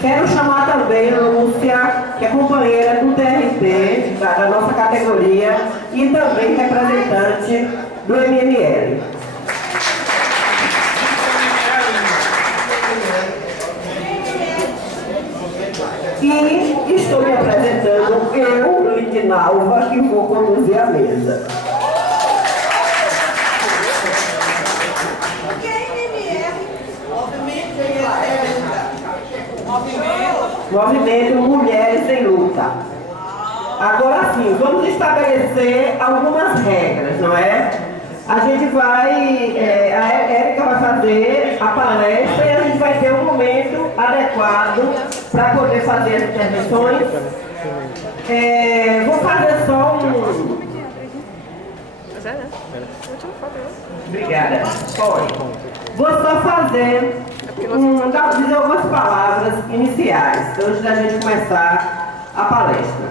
Quero chamar também Lúcia, que é companheira do TRT, da nossa categoria, e também representante do MML. E estou me apresentando, eu, Lidinalva, que vou conduzir a mesa. Movimento Mulheres em Luta. Agora sim, vamos estabelecer algumas regras, não é? A gente vai, a Érica vai fazer a palestra e a gente vai ter um momento adequado para poder fazer as intervenções. Vou fazer só um... Obrigada. Pode. Vou só fazer... dizer algumas palavras iniciais, antes da gente começar a palestra.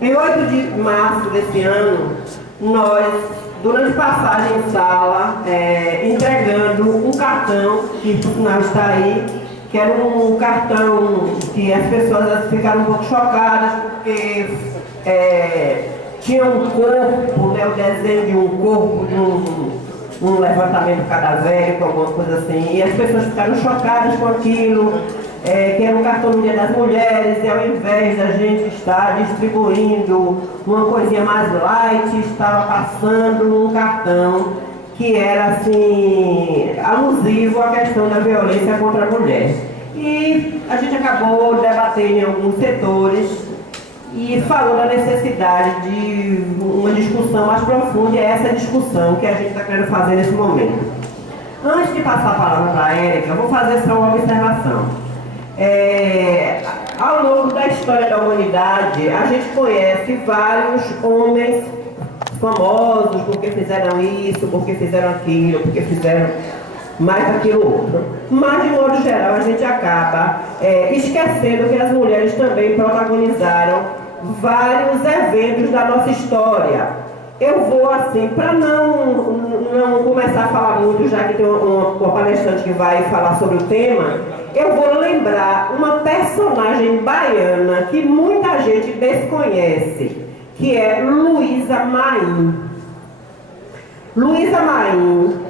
Em 8 de março desse ano, nós, durante passagem em sala, entregando um cartão, que por sinal está aí, que era um cartão que as pessoas ficaram um pouco chocadas, porque tinha um corpo, né, o desenho de um corpo, de um levantamento cadavérico, alguma coisa assim, e as pessoas ficaram chocadas com aquilo, que era um cartão do Dia das Mulheres, e ao invés da gente estar distribuindo uma coisinha mais light, estava passando um cartão que era assim, alusivo à questão da violência contra a mulher. E a gente acabou debatendo em alguns setores e falou da necessidade de uma discussão mais profunda, e é essa discussão que a gente está querendo fazer nesse momento. Antes de passar a palavra para a Érica, eu vou fazer só uma observação. Ao longo da história da humanidade, a gente conhece vários homens famosos porque fizeram isso, porque fizeram aquilo, porque fizeram mais aquilo outro. Mas, de modo geral, a gente acaba esquecendo que as mulheres também protagonizaram vários eventos da nossa história. Eu vou, assim, para não começar a falar muito, já que tem uma palestrante que vai falar sobre o tema, eu vou lembrar uma personagem baiana que muita gente desconhece, que é Luísa Maim. Luísa Maim,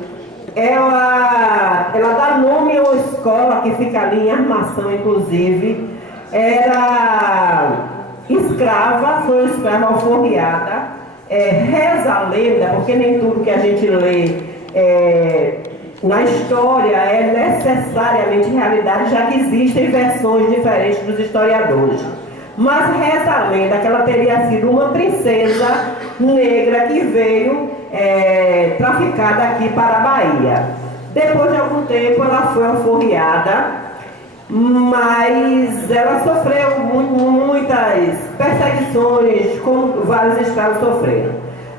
ela dá nome a uma escola que fica ali em Armação, inclusive. Era escrava, foi uma escrava alforriada. Reza a lenda, porque nem tudo que a gente lê na história é necessariamente realidade, já que existem versões diferentes dos historiadores. Mas reza a lenda que ela teria sido uma princesa negra que veio traficada aqui para a Bahia. Depois de algum tempo ela foi alforriada, mas ela sofreu muitas perseguições, como vários escravos sofreram.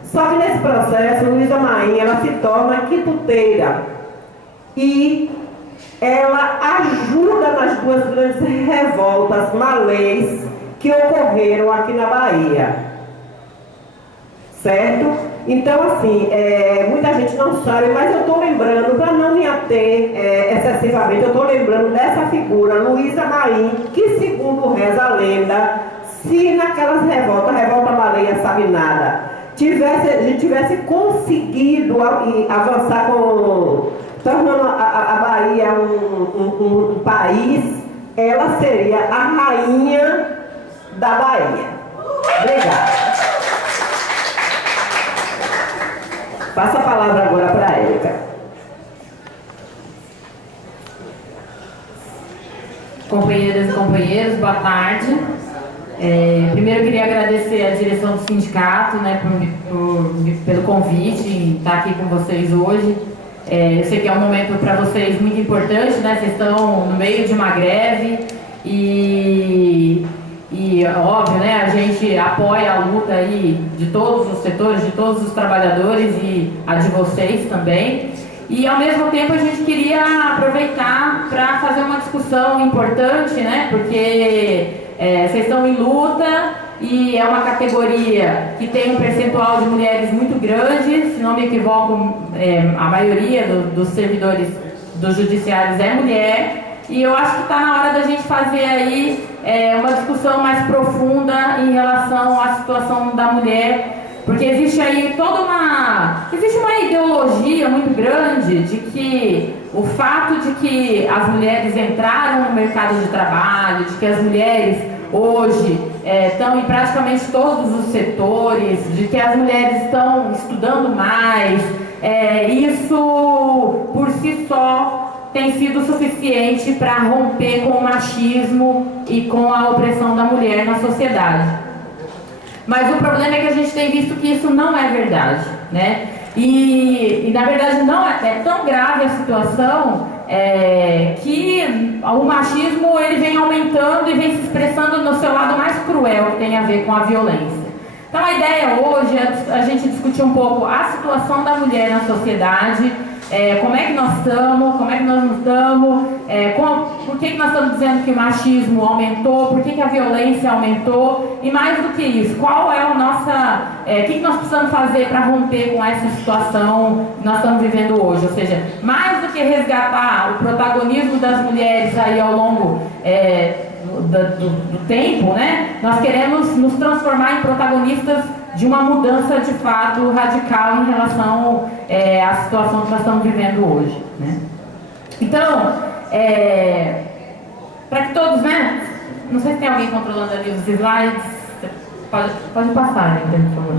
Só que nesse processo, Luísa Maim, ela se torna quituteira e ela ajuda nas duas grandes revoltas malês que ocorreram aqui na Bahia, certo? Então, assim, muita gente não sabe, mas eu estou lembrando, para não me ater excessivamente, eu estou lembrando dessa figura, Luísa Maim, que, segundo reza a lenda, se naquelas revolta malê sabe nada, a gente tivesse conseguido avançar tornando a Bahia um país, ela seria a rainha da Bahia. Obrigada. Passa a palavra agora para a Érica. Companheiras e companheiros, boa tarde. Primeiro eu queria agradecer a direção do sindicato, né, pelo convite em estar aqui com vocês hoje. Eu sei que é um momento para vocês muito importante, né? Vocês estão no meio de uma greve e óbvio, né, a gente apoia a luta aí de todos os setores, de todos os trabalhadores e a de vocês também. E ao mesmo tempo a gente queria aproveitar para fazer uma discussão importante, né, porque vocês estão em luta e é uma categoria que tem um percentual de mulheres muito grande, se não me equivoco, a maioria dos servidores dos judiciários é mulher. E eu acho que está na hora da gente fazer aí uma discussão mais profunda em relação à situação da mulher, porque existe aí existe uma ideologia muito grande de que o fato de que as mulheres entraram no mercado de trabalho, de que as mulheres hoje estão em praticamente todos os setores, de que as mulheres estão estudando mais, isso por si só tem sido suficiente para romper com o machismo e com a opressão da mulher na sociedade. Mas o problema é que a gente tem visto que isso não é verdade, né? E na verdade não é tão grave a situação que o machismo ele vem aumentando e vem se expressando no seu lado mais cruel, que tem a ver com a violência. Então a ideia hoje é a gente discutir um pouco a situação da mulher na sociedade, como é que nós estamos, como é que nós não estamos, por que nós estamos dizendo que o machismo aumentou, por que a violência aumentou, e mais do que isso, qual é o que nós precisamos fazer para romper com essa situação que nós estamos vivendo hoje. Ou seja, mais do que resgatar o protagonismo das mulheres aí ao longo do tempo, né? Nós queremos nos transformar em protagonistas de uma mudança de fato radical em relação à situação que nós estamos vivendo hoje, né? Então, para que todos, né? Não sei se tem alguém controlando ali os slides, pode passar, né, por favor.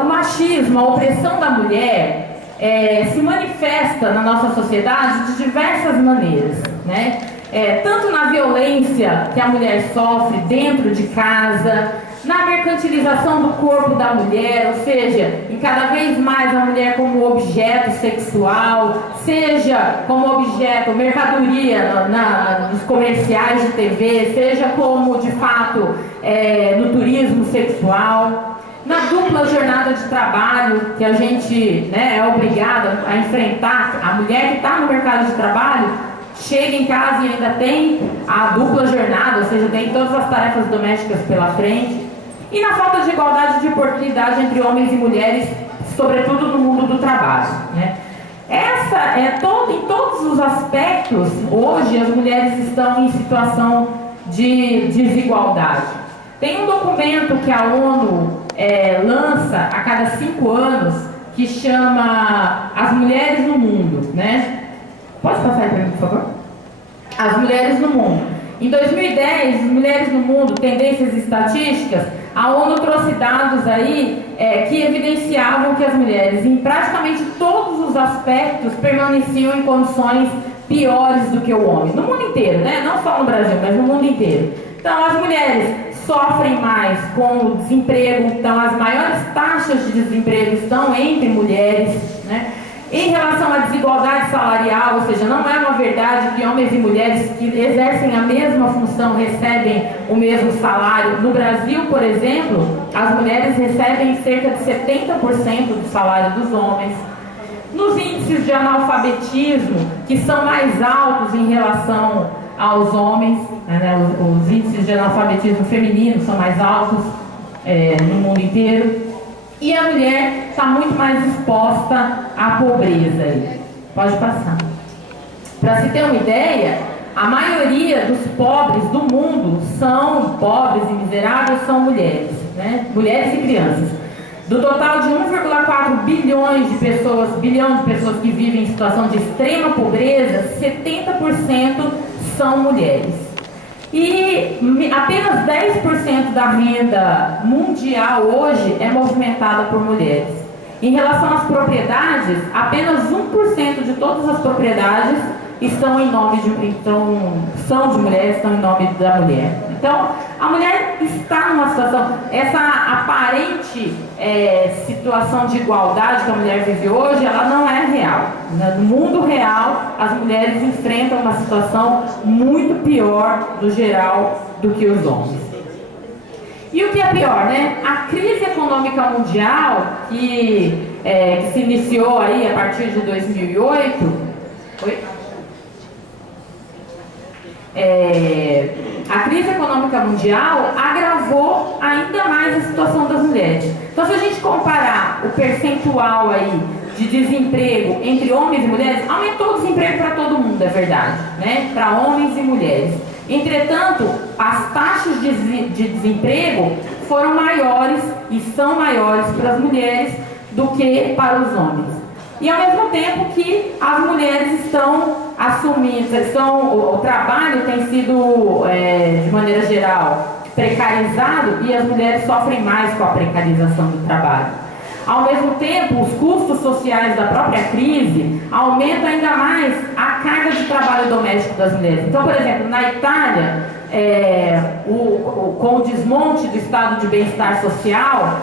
O machismo, a opressão da mulher se manifesta na nossa sociedade de diversas maneiras, né? Tanto na violência que a mulher sofre dentro de casa, na mercantilização do corpo da mulher, ou seja, em cada vez mais a mulher como objeto sexual, seja como objeto, mercadoria nos comerciais de TV, seja como, de fato, no turismo sexual, na dupla jornada de trabalho, que a gente é obrigada a enfrentar. A mulher que está no mercado de trabalho chega em casa e ainda tem a dupla jornada, ou seja, tem todas as tarefas domésticas pela frente. E na falta de igualdade de oportunidade entre homens e mulheres, sobretudo no mundo do trabalho, né? Em todos os aspectos, hoje as mulheres estão em situação de desigualdade. Tem um documento que a ONU lança a cada 5 anos, que chama As Mulheres no Mundo, né? Pode passar aí para mim, por favor? As Mulheres no Mundo. Em 2010, Mulheres no Mundo, Tendências e Estatísticas, a ONU trouxe dados aí que evidenciavam que as mulheres, em praticamente todos os aspectos, permaneciam em condições piores do que o homem. No mundo inteiro, né? Não só no Brasil, mas no mundo inteiro. Então, as mulheres sofrem mais com o desemprego, então as maiores taxas de desemprego estão entre mulheres, né? Em relação à desigualdade salarial, ou seja, não é uma verdade que homens e mulheres que exercem a mesma função recebem o mesmo salário. No Brasil, por exemplo, as mulheres recebem cerca de 70% do salário dos homens. Nos índices de analfabetismo, que são mais altos em relação aos homens, né, os índices de analfabetismo feminino são mais altos no mundo inteiro. E a mulher está muito mais exposta à pobreza. Pode passar. Para se ter uma ideia, a maioria dos pobres do mundo são pobres e miseráveis, são mulheres, né? Mulheres e crianças. Do total de 1,4 bilhão de pessoas que vivem em situação de extrema pobreza, 70% são mulheres. E apenas 10% da renda mundial hoje é movimentada por mulheres. Em relação às propriedades, apenas 1% de todas as propriedades são de mulheres, estão em nome da mulher. Então, a mulher está numa situação, essa aparente situação de igualdade que a mulher vive hoje, ela não é real. No mundo real, as mulheres enfrentam uma situação muito pior, no geral, do que os homens. E o que é pior, né? A crise econômica mundial, que se iniciou aí a partir de 2008... a crise econômica mundial agravou ainda mais a situação das mulheres. Então, se a gente comparar o percentual aí de desemprego entre homens e mulheres, aumentou o desemprego para todo mundo, é verdade, né? Para homens e mulheres. Entretanto, as taxas de desemprego foram maiores e são maiores para as mulheres do que para os homens. E ao mesmo tempo que as mulheres estão assumindo, o trabalho tem sido, de maneira geral, precarizado e as mulheres sofrem mais com a precarização do trabalho. Ao mesmo tempo, os custos sociais da própria crise aumentam ainda mais a carga de trabalho doméstico das mulheres. Então, por exemplo, na Itália, com o desmonte do estado de bem-estar social,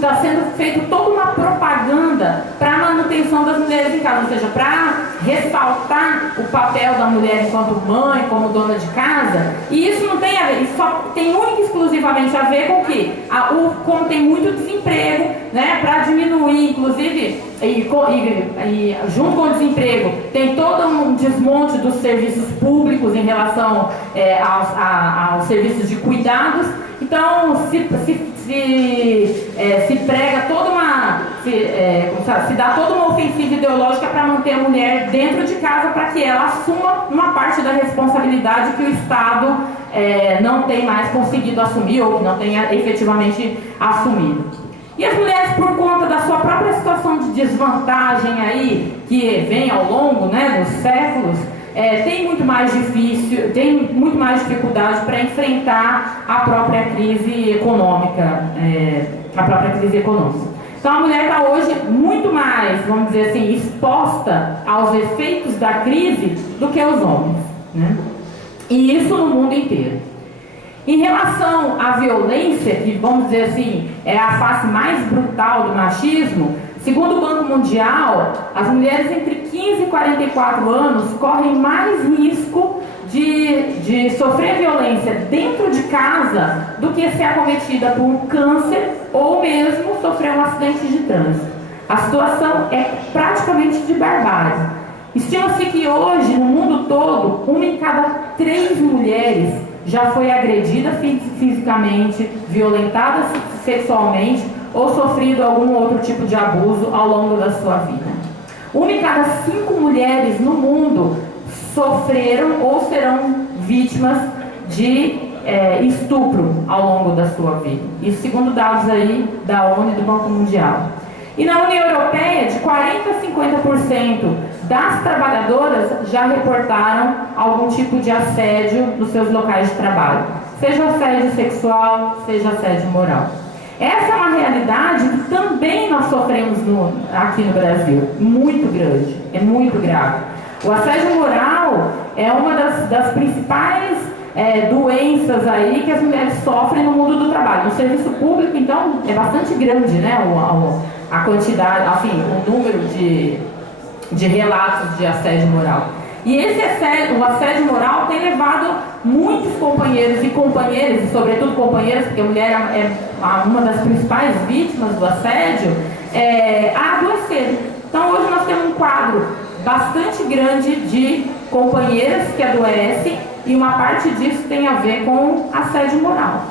está sendo feita toda uma propaganda para a manutenção das mulheres em casa, ou seja, para ressaltar o papel da mulher enquanto mãe, como dona de casa. E isso não tem a ver, isso só tem única e exclusivamente a ver com que como tem muito desemprego, né, para diminuir, inclusive, e junto com o desemprego, tem todo um desmonte dos serviços públicos em relação aos serviços de cuidados. Então, se prega toda se dá toda uma ofensiva ideológica para manter a mulher dentro de casa, para que ela assuma uma parte da responsabilidade que o Estado não tem mais conseguido assumir, ou que não tenha efetivamente assumido. E as mulheres, por conta da sua própria situação de desvantagem aí, que vem ao longo, né, dos séculos, tem muito mais dificuldade para enfrentar a própria crise econômica. Então a mulher está hoje muito mais, vamos dizer assim, exposta aos efeitos da crise do que os homens, né? E isso no mundo inteiro. Em relação à violência, que vamos dizer assim, é a face mais brutal do machismo, segundo o Banco Mundial, as mulheres entre 15 e 44 anos correm mais risco de sofrer violência dentro de casa do que ser acometida por um câncer ou mesmo sofrer um acidente de trânsito. A situação é praticamente de barbárie. Estima-se que hoje, no mundo todo, 1 em cada 3 mulheres já foi agredida fisicamente, violentada sexualmente ou sofrido algum outro tipo de abuso ao longo da sua vida. 1 em cada 5 mulheres no mundo sofreram ou serão vítimas de estupro ao longo da sua vida. Isso segundo dados aí da ONU e do Banco Mundial. E na União Europeia, de 40% a 50% das trabalhadoras já reportaram algum tipo de assédio nos seus locais de trabalho, seja assédio sexual, seja assédio moral. Essa é uma realidade que também nós sofremos aqui no Brasil, muito grande, é muito grave. O assédio moral é uma das principais doenças aí que as mulheres sofrem no mundo do trabalho. No serviço público, então, é bastante grande, né, a quantidade, assim, o número de relatos de assédio moral. E o assédio moral tem levado muitos companheiros e companheiras, e sobretudo companheiras, porque a mulher é uma das principais vítimas do assédio, a adoecer. Então hoje nós temos um quadro bastante grande de companheiras que adoecem, e uma parte disso tem a ver com assédio moral.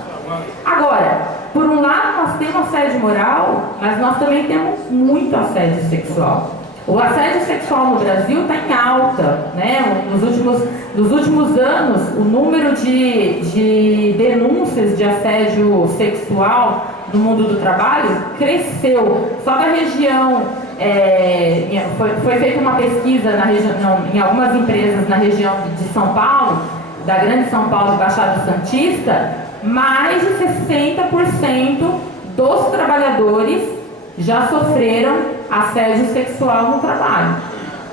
Agora, por um lado nós temos assédio moral, mas nós também temos muito assédio sexual. O assédio sexual no Brasil está em alta, né? Nos últimos anos, o número de denúncias de assédio sexual no mundo do trabalho cresceu. Só na região, foi feita uma pesquisa em algumas empresas na região de São Paulo, da Grande São Paulo e Baixada Santista, mais de 60% dos trabalhadores já sofreram assédio sexual no trabalho.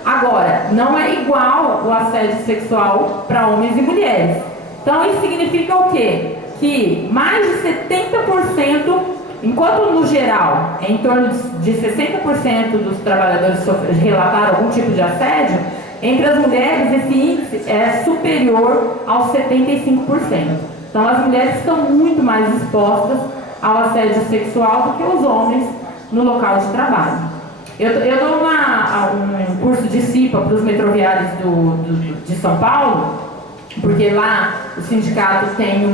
Agora, não é igual o assédio sexual para homens e mulheres. Então, isso significa o quê? Que mais de 70%, enquanto no geral, em torno de 60% dos trabalhadores relataram algum tipo de assédio, entre as mulheres esse índice é superior aos 75%. Então, as mulheres estão muito mais expostas ao assédio sexual do que os homens no local de trabalho. Eu dou um curso de CIPA para os metroviários de São Paulo, porque lá o sindicato tem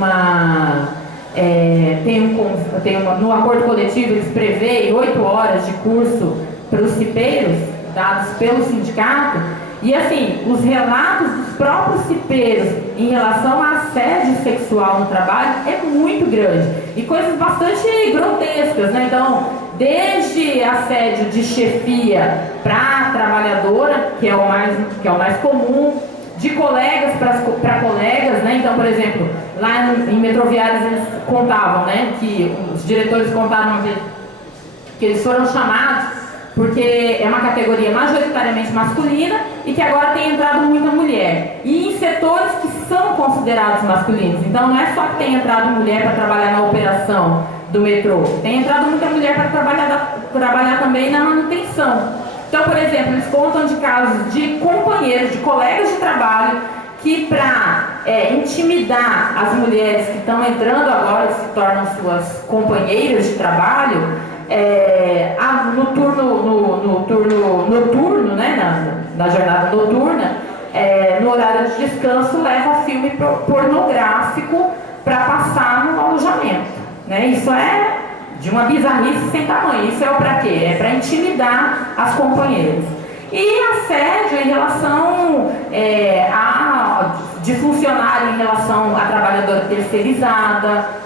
No acordo coletivo eles preveem 8 horas de curso para os cipeiros, dados pelo sindicato, e assim, os relatos dos próprios cipeiros em relação a assédio sexual no trabalho é muito grande, e coisas bastante grotescas, né? Então, desde assédio de chefia para a trabalhadora, que é o mais comum, de colegas para colegas, né? Então, por exemplo, lá em Metroviárias eles contavam, né, que os diretores contaram uma vez que eles foram chamados porque é uma categoria majoritariamente masculina e que agora tem entrado muita mulher. E em setores que são considerados masculinos. Então não é só que tem entrado mulher para trabalhar na operação do metrô, tem entrado muita mulher para trabalhar também na manutenção. Então, por exemplo, eles contam de casos de companheiros, de colegas de trabalho, que para intimidar as mulheres que estão entrando agora, que se tornam suas companheiras de trabalho, no turno noturno, né, na jornada noturna, no horário de descanso, leva filme pornográfico para passar no alojamento, né? Isso é de uma bizarrice sem tamanho. Isso é para quê? É para intimidar as companheiras. E assédio em relação de funcionário em relação à trabalhadora terceirizada,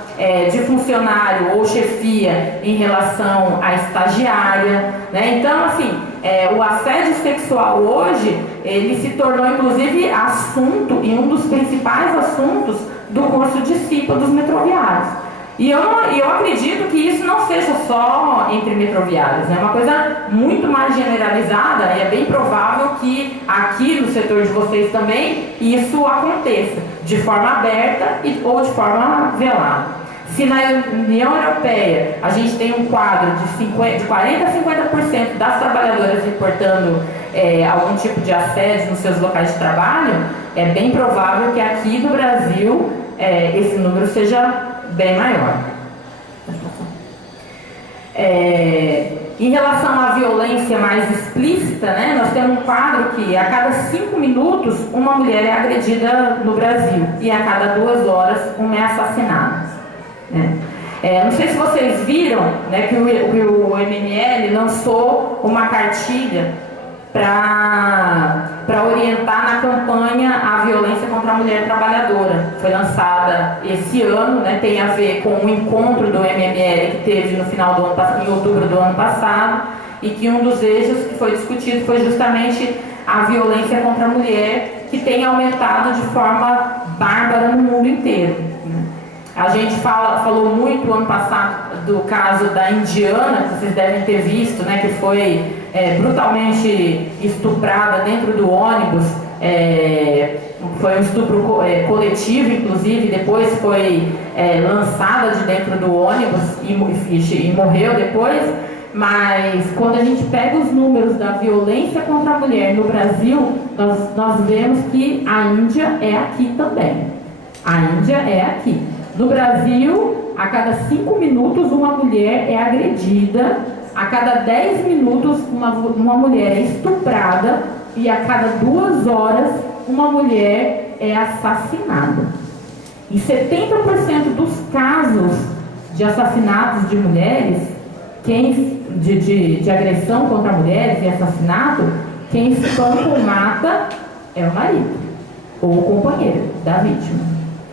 de funcionário ou chefia em relação à estagiária, né? Então, assim, o assédio sexual hoje, ele se tornou, inclusive, assunto, e um dos principais assuntos do curso de CIPA dos metroviários. E eu acredito que isso não seja só entre metroviários, né? É uma coisa muito mais generalizada, e é bem provável que aqui no setor de vocês também isso aconteça, de forma aberta ou de forma velada. Se na União Europeia a gente tem um quadro de 40 a 50% das trabalhadoras reportando algum tipo de assédio nos seus locais de trabalho, é bem provável que aqui no Brasil esse número seja bem maior. Em relação à violência mais explícita, né, nós temos um quadro que a cada 5 minutos uma mulher é agredida no Brasil e a cada 2 horas uma é assassinada, né? Não sei se vocês viram, né, que o MML lançou uma cartilha para orientar na campanha a violência contra a mulher trabalhadora. Foi lançada esse ano, né, tem a ver com o encontro do MML que teve no final do ano passado, em outubro do ano passado, e que um dos eixos que foi discutido foi justamente a violência contra a mulher, que tem aumentado de forma bárbara no mundo inteiro, né? A gente falou muito ano passado do caso da indiana, que vocês devem ter visto, né, que foi brutalmente estuprada dentro do ônibus. Foi um estupro coletivo, inclusive, depois foi lançada de dentro do ônibus e morreu depois. Mas quando a gente pega os números da violência contra a mulher no Brasil, nós vemos que a Índia é aqui também. A Índia é aqui. No Brasil, a cada 5 minutos uma mulher é agredida, a cada 10 minutos uma mulher é estuprada e a cada 2 horas uma mulher é assassinada. Em 70% dos casos de assassinatos de mulheres, de agressão contra mulheres e assassinato, quem espanca ou mata é o marido ou o companheiro da vítima.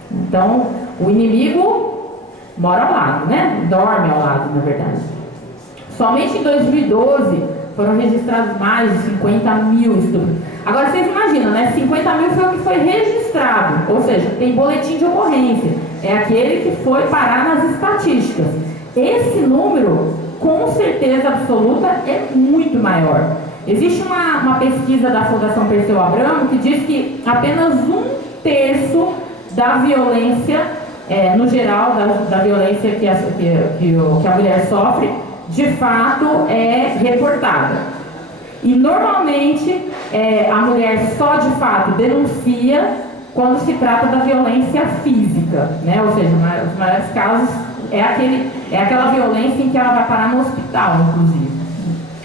Então, o inimigo mora ao lado, né? Dorme ao lado, na verdade. Somente em 2012 foram registrados mais de 50 mil estupros. Agora vocês imaginam, né? 50 mil foi o que foi registrado, ou seja, tem boletim de ocorrência. É aquele que foi parar nas estatísticas. Esse número, com certeza absoluta, é muito maior. Existe uma pesquisa da Fundação Perseu Abramo que diz que apenas 1/3 da violência, no geral, da violência que a mulher sofre, de fato é reportada. E normalmente a mulher só de fato denuncia quando se trata da violência física, né? Ou seja, os maiores casos é aquela violência em que ela vai parar no hospital, inclusive.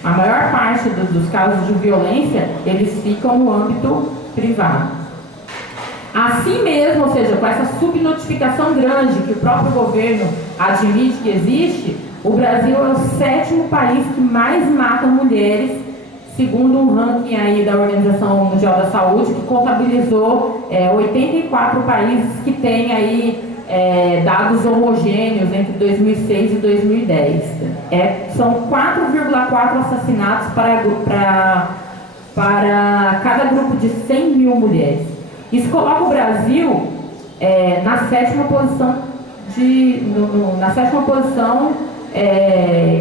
A maior parte dos casos de violência, eles ficam no âmbito privado. Assim mesmo, ou seja, com essa subnotificação grande que o próprio governo admite que existe, o Brasil é o 7º país que mais mata mulheres, segundo um ranking aí da Organização Mundial da Saúde, que contabilizou 84 países que têm aí dados homogêneos entre 2006 e 2010. São 4,4 assassinatos para cada grupo de 100 mil mulheres. Isso coloca o Brasil na 7ª posição,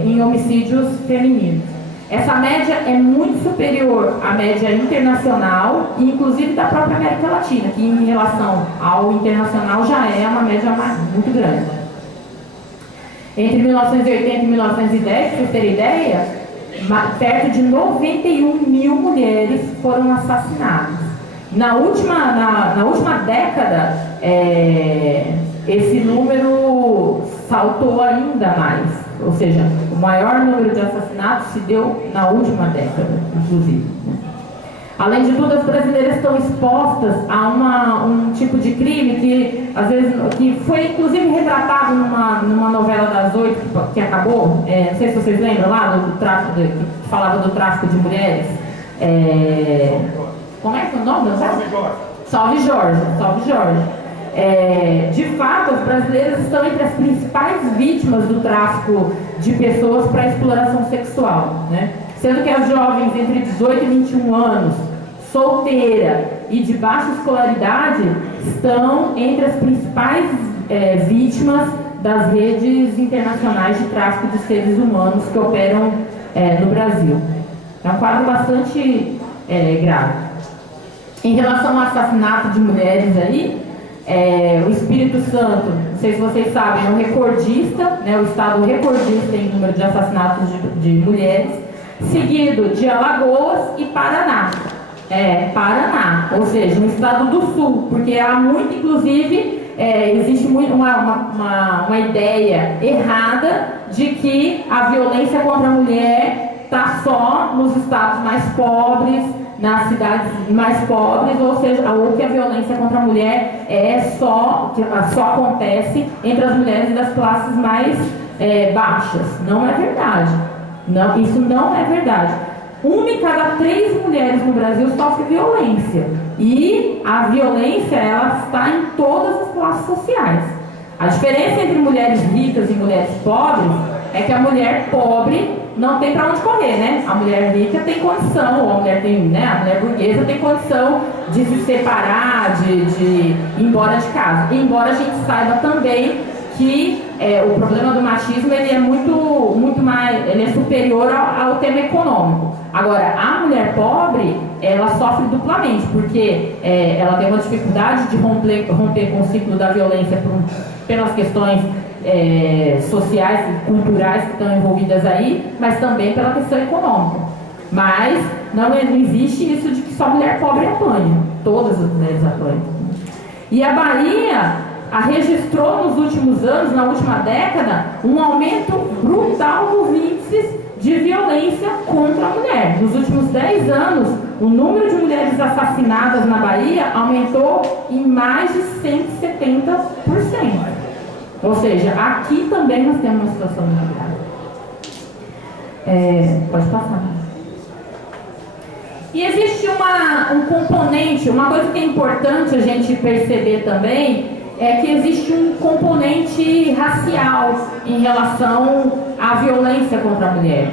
em homicídios femininos. Essa média é muito superior à média internacional e inclusive da própria América Latina, que em relação ao internacional já é uma média muito grande. Entre 1980 e 1910, para vocês terem ideia, perto de 91 mil mulheres foram assassinadas. Na última década, esse número saltou ainda mais. Ou seja, o maior número de assassinatos se deu na última década, inclusive. Além de tudo, as brasileiras estão expostas a um tipo de crime que, às vezes, que foi inclusive retratado numa novela das 8 que acabou. Não sei se vocês lembram lá do tráfico, que falava do tráfico de mulheres. Como é que é o nome? Salve Jorge. Salve Jorge. De fato, as brasileiras estão entre as principais vítimas do tráfico de pessoas para exploração sexual, né? Sendo que as jovens entre 18 e 21 anos, solteira e de baixa escolaridade, estão entre as principais vítimas das redes internacionais de tráfico de seres humanos que operam no Brasil. É um quadro bastante grave. Em relação ao assassinato de mulheres aí, o Espírito Santo, não sei se vocês sabem, é um recordista, né, o estado recordista em número de assassinatos de mulheres, seguido de Alagoas e Paraná. Paraná, ou seja, no estado do Sul, porque há muito, inclusive, existe muito uma ideia errada de que a violência contra a mulher está só nos estados mais pobres, nas cidades mais pobres, ou seja, ou que a violência contra a mulher só acontece entre as mulheres das classes mais baixas. Não é verdade. Não, isso não é verdade. 1 em cada 3 mulheres no Brasil sofre violência. E a violência, ela está em todas as classes sociais. A diferença entre mulheres ricas e mulheres pobres é que a mulher pobre não tem para onde correr, né? A mulher rica tem condição, ou a mulher burguesa tem condição de se separar, de ir embora de casa. Embora a gente saiba também que o problema do machismo ele é muito mais, ele é superior ao tema econômico. Agora, a mulher pobre, ela sofre duplamente, porque ela tem uma dificuldade de romper com o ciclo da violência pelas questões sociais e culturais que estão envolvidas aí, mas também pela questão econômica. Mas não existe isso de que só mulher pobre apanha. Todas as mulheres apanham. E a Bahia registrou nos últimos anos, na última década, um aumento brutal dos índices de violência contra a mulher. Nos últimos 10 anos, o número de mulheres assassinadas na Bahia aumentou em mais de 170%. Ou seja, aqui também nós temos uma situação muito grave. Pode passar. E existe um componente, uma coisa que é importante a gente perceber também, é que existe um componente racial em relação à violência contra a mulher.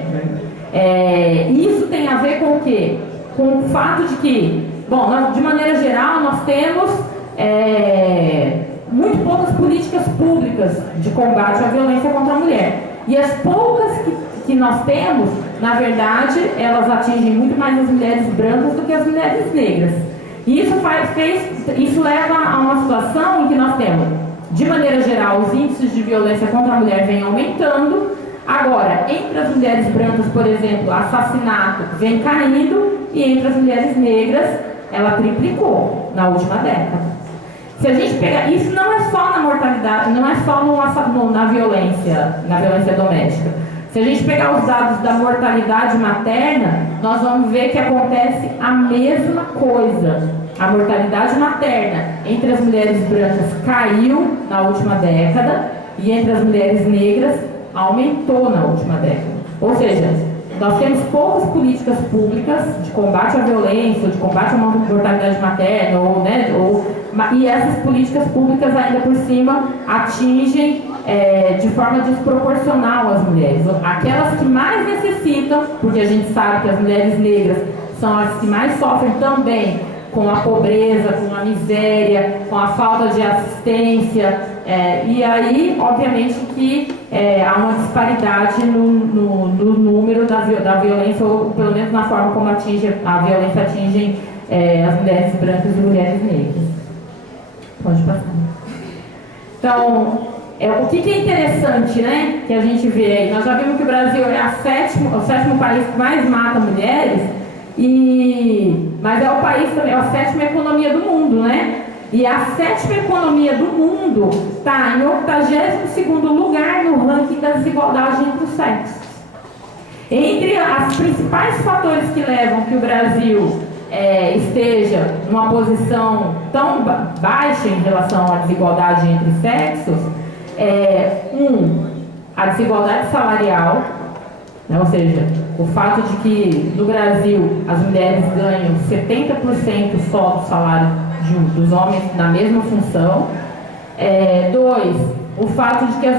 Isso tem a ver com o quê? Com o fato de que, de maneira geral, nós temos muito poucas políticas públicas de combate à violência contra a mulher. E as poucas que nós temos, na verdade, elas atingem muito mais as mulheres brancas do que as mulheres negras. E isso leva a uma situação em que nós temos, de maneira geral, os índices de violência contra a mulher vêm aumentando. Agora, entre as mulheres brancas, por exemplo, assassinato vem caindo, e entre as mulheres negras, ela triplicou na última década. Se a gente pegar, isso não é só na mortalidade, não é só na violência doméstica. Se a gente pegar os dados da mortalidade materna, nós vamos ver que acontece a mesma coisa. a mortalidade materna entre as mulheres brancas caiu na última década e entre as mulheres negras aumentou na última década. Ou seja, nós temos poucas políticas públicas de combate à violência, de combate à mortalidade materna, e essas políticas públicas ainda por cima atingem de forma desproporcional as mulheres. Aquelas que mais necessitam, porque a gente sabe que as mulheres negras são as que mais sofrem também com a pobreza, com a miséria, com a falta de assistência, e aí, obviamente, que há uma disparidade no número da violência, ou pelo menos na forma como a violência atinge as mulheres brancas e mulheres negras. Pode passar. Então, o que é interessante, né, que a gente vê aí? Nós já vimos que o Brasil é o sétimo país que mais mata mulheres, mas é o país também, é a sétima economia do mundo, né? E a sétima economia do mundo está em 82º lugar no ranking da desigualdade entre os sexos. Entre os principais fatores que levam que o Brasil esteja numa posição tão baixa em relação à desigualdade entre sexos, a desigualdade salarial, né? Ou seja, o fato de que no Brasil as mulheres ganham 70% só do salário dos homens na mesma função. 2, o fato de que a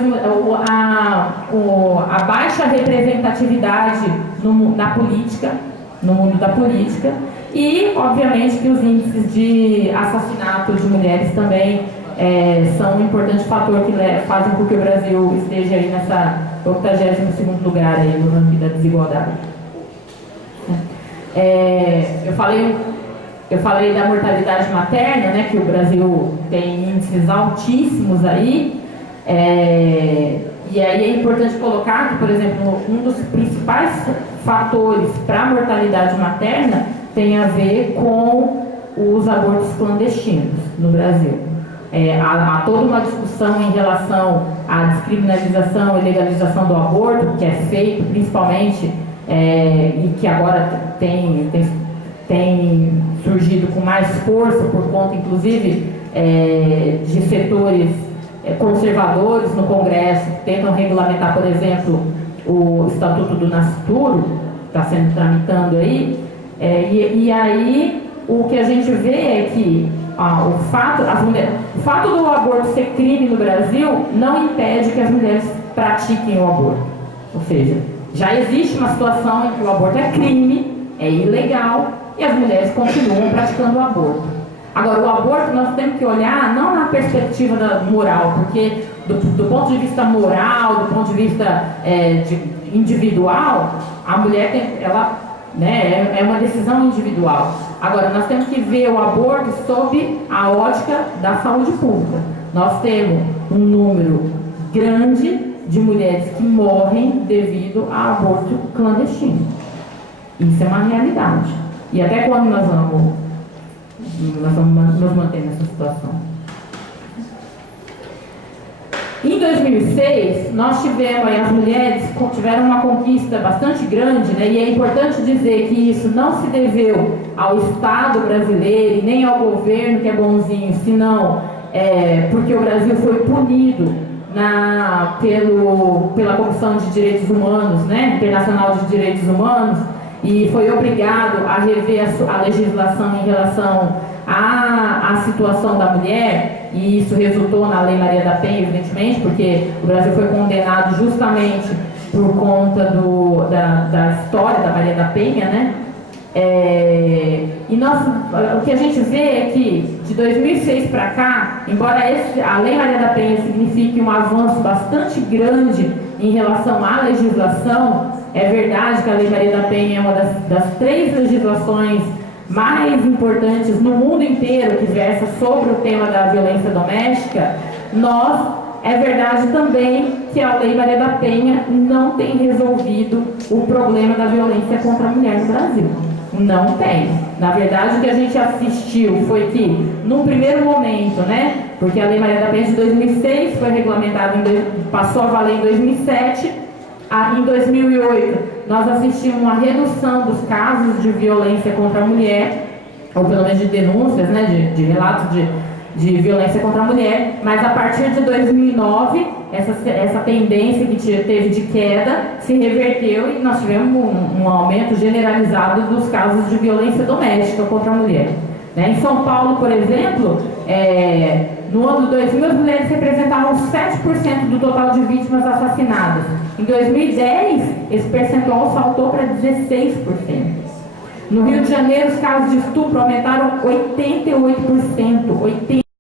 baixa representatividade na política, no mundo da política, e obviamente que os índices de assassinato de mulheres também são um importante fator que fazem com que o Brasil esteja aí nessa 82º lugar aí no ranking da desigualdade. Eu falei da mortalidade materna, né, que o Brasil tem índices altíssimos aí, e aí é importante colocar que, por exemplo, um dos principais fatores para a mortalidade materna tem a ver com os abortos clandestinos no Brasil. Há toda uma discussão em relação à descriminalização e legalização do aborto, que é feito principalmente, e que agora tem surgido com mais força por conta, inclusive, de setores conservadores no Congresso, que tentam regulamentar, por exemplo, o Estatuto do Nascituro, que está sendo tramitando aí, e aí o que a gente vê é que o fato do aborto ser crime no Brasil não impede que as mulheres pratiquem o aborto. Ou seja, já existe uma situação em que o aborto é crime, é ilegal, e as mulheres continuam praticando o aborto. Agora, o aborto nós temos que olhar não na perspectiva da moral, porque do ponto de vista moral, do ponto de vista individual, a mulher é uma decisão individual. Agora, nós temos que ver o aborto sob a ótica da saúde pública. Nós temos um número grande de mulheres que morrem devido a aborto clandestino. Isso é uma realidade. E até quando nós vamos nos manter nessa situação? Em 2006, nós tivemos, as mulheres tiveram uma conquista bastante grande, né? E é importante dizer que isso não se deveu ao Estado brasileiro, nem ao governo que é bonzinho, senão porque o Brasil foi punido pela Comissão de Direitos Humanos, né? Internacional de Direitos Humanos, e foi obrigado a rever a legislação em relação à situação da mulher, e isso resultou na Lei Maria da Penha, evidentemente, porque o Brasil foi condenado justamente por conta da história da Maria da Penha, né? O que a gente vê é que de 2006 para cá, embora a Lei Maria da Penha signifique um avanço bastante grande em relação à legislação, é verdade que a Lei Maria da Penha é uma das 3 legislações mais importantes no mundo inteiro que versa sobre o tema da violência doméstica. É verdade também que a Lei Maria da Penha não tem resolvido o problema da violência contra a mulher no Brasil. Não tem. Na verdade, o que a gente assistiu foi que, num primeiro momento, né, porque a Lei Maria da Penha de 2006 foi regulamentada, passou a valer em 2007, em 2008 nós assistimos uma redução dos casos de violência contra a mulher, ou pelo menos de denúncias, né, de relatos de violência contra a mulher, mas a partir de 2009, essa tendência que teve de queda se reverteu e nós tivemos um aumento generalizado dos casos de violência doméstica contra a mulher. Né? Em São Paulo, por exemplo, no ano de 2000, as mulheres representavam 7% do total de vítimas assassinadas. Em 2010, esse percentual saltou para 16%. No Rio de Janeiro, os casos de estupro aumentaram 88%.